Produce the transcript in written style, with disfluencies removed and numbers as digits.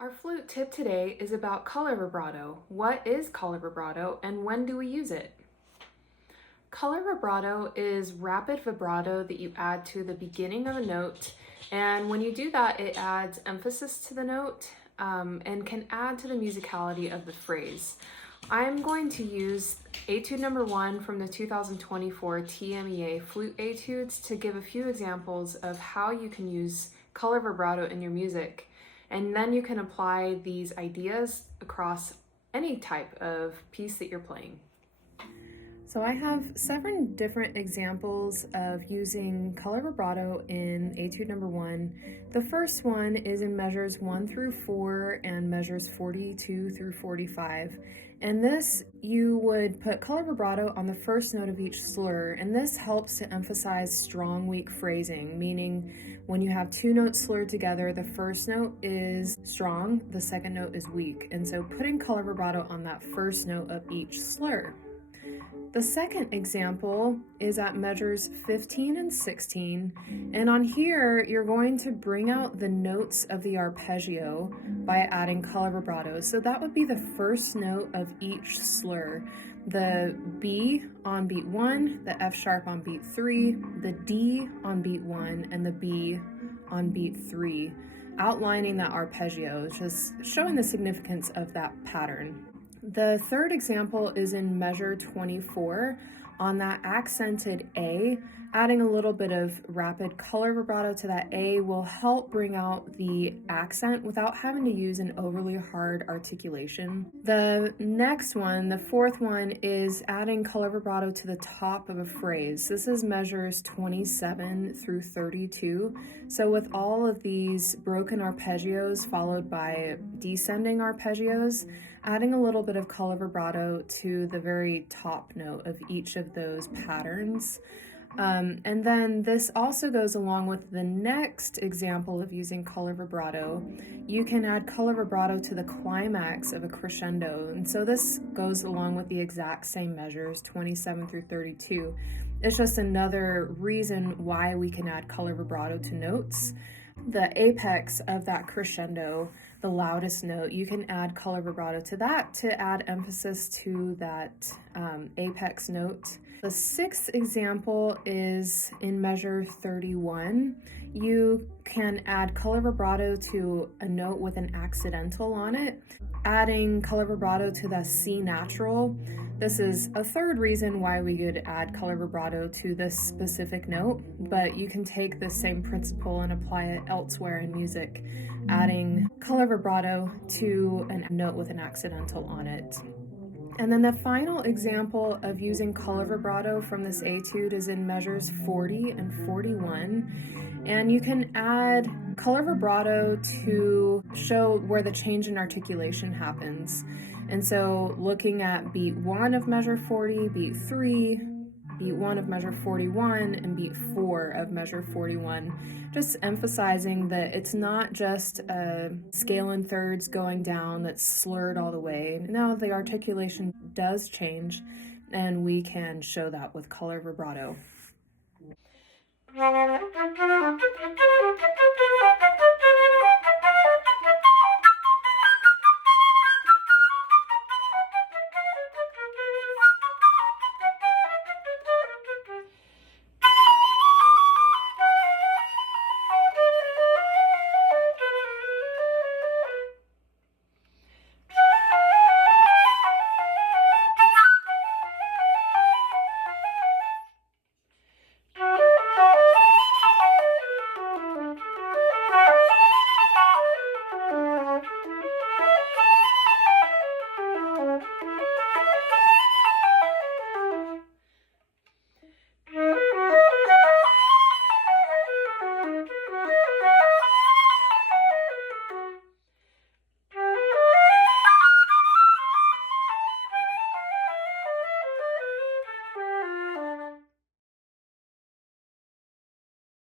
Our flute tip today is about color vibrato. What is color vibrato and when do we use it? Color vibrato is rapid vibrato that you add to the beginning of a note, and when you do that, it adds emphasis to the note and can add to the musicality of the phrase. I'm going to use etude number 1 from the 2024 TMEA Flute etudes to give a few examples of how you can use color vibrato in your music. And then you can apply these ideas across any type of piece that you're playing. So I have 7 different examples of using color vibrato in etude number 1. The first one is in measures 1 through 4 and measures 42 through 45. And this, you would put color vibrato on the first note of each slur, and this helps to emphasize strong, weak phrasing, meaning when you have 2 notes slurred together, the first note is strong, the second note is weak. And so putting color vibrato on that first note of each slur. The second example is at measures 15 and 16, and on here you're going to bring out the notes of the arpeggio by adding color vibrato. So that would be the first note of each slur. The B on beat 1, the F sharp on beat 3, the D on beat 1, and the B on beat 3, outlining that arpeggio, just showing the significance of that pattern. The third example is in measure 24 on that accented A. Adding a little bit of rapid color vibrato to that A will help bring out the accent without having to use an overly hard articulation. The next one, the fourth one, is adding color vibrato to the top of a phrase. This is measures 27 through 32. So with all of these broken arpeggios followed by descending arpeggios, adding a little bit of color vibrato to the very top note of each of those patterns. And then this also goes along with the next example of using color vibrato. You can add color vibrato to the climax of a crescendo. And so this goes along with the exact same measures, 27 through 32. It's just another reason why we can add color vibrato to notes. The apex of that crescendo, the loudest note, you can add color vibrato to that to add emphasis to that apex note. The sixth example is in measure 31. You can add color vibrato to a note with an accidental on it, adding color vibrato to the C natural. This is a third reason why we could add color vibrato to this specific note, but you can take the same principle and apply it elsewhere in music, adding color vibrato to a note with an accidental on it. And then the final example of using color vibrato from this etude is in measures 40 and 41. And you can add color vibrato to show where the change in articulation happens. And so looking at beat 1 of measure 40, beat 3, beat 1 of measure 41, and beat 4 of measure 41, just emphasizing that it's not just a scale in thirds going down that's slurred all the way. No, the articulation does change, and we can show that with color vibrato.